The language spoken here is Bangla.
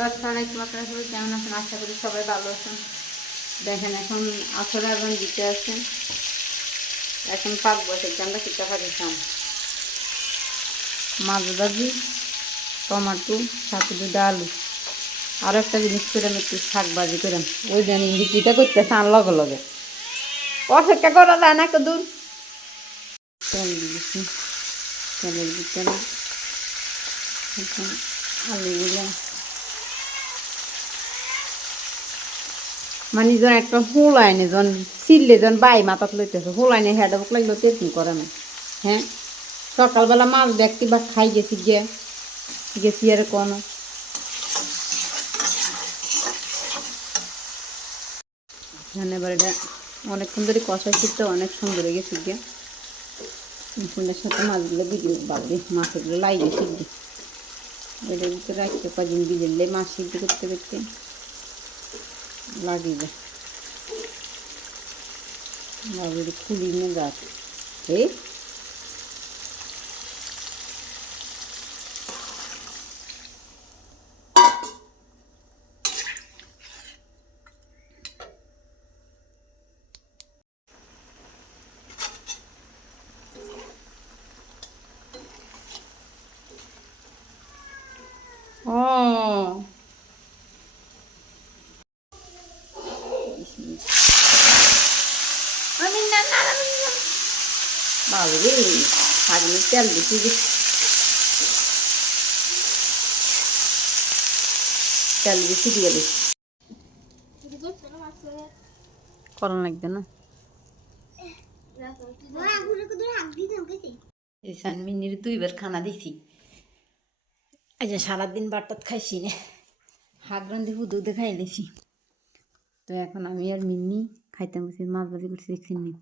আসসালামাইকুম, আপনারা সবাই কেমন আছেন? আশা করি সবাই ভালো আছেন। দেখেন এখন আসলে এখন দিতে আছেন, এখন পাক বসে আমরা কিতা খাইতাম মাছ ভাজি, টমাটো, সাথে দুটো আলু, আর একটা জিনিস করে আমি একটু শাক ভাজি করলাম। ওই জন্য ইংরেজিটা করতেছে আর লগে লগে অপেক্ষা করা যায় না, একটু দূর তেল দিয়েছি। তেলের ভিতরে এখন আলুগুলো মানে যখন একটা হুল আইনে যখন চিল্লে যখন বাই মাথাত লইতেছে হুল আইনে হেঁটে বুক লাগলো তেরকি করে না। হ্যাঁ, সকালবেলা মাছ দেখতে বা খাই গেছি গেছি আর কোনো এখানে এবার এটা অনেকক্ষণ ধরে কষাইছি তো অনেক সুন্দর হয়ে গেছে গিয়ে ফুলের সাথে মাছগুলো বিজে বাড়বে, মাছগুলো লাই গেছে গিয়ে এটার ভিতরে রাখতে কদিন বিজেলে মাছ সিদ্ধ করতে করতে লাগিয়ে যায় বাবুর খুলি না গাছ এই ও আমি না না বাবু রে ছাগলের তেল বেশি তেল বেশি দিয়ে দিচ্ছি করণ লাগবে না মিনির 2 বার খানা দিছি। এই যে সারাদিন বাটাত খাইছি না, হাত রান্ধি হুদু খাই লেছি। তো এখন আমি আর মিন্নি খাইতে বসে মাছ ভাজি করছি দেখছি নি।